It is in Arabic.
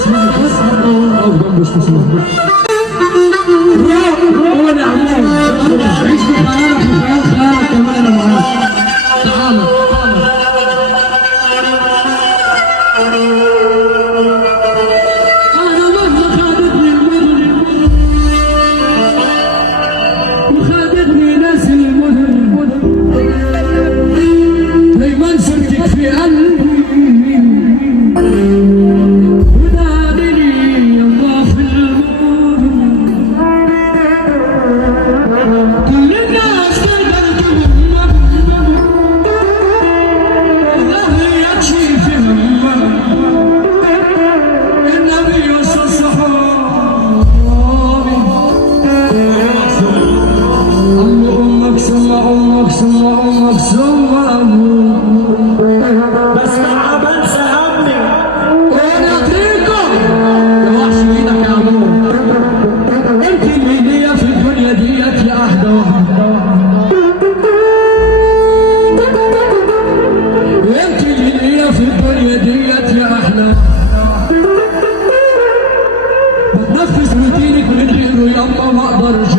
اسمعني بس اقف جنبي مش تسمعني. هو يا عمو عيش بخيالك وخيال خيالك كمان انا معاك. تعالى انا مهما خدتني المدن وخدتني ناس المدن دايما صرتك في قلبي بتنفذ روتينك من غيره يلا ما اقدرش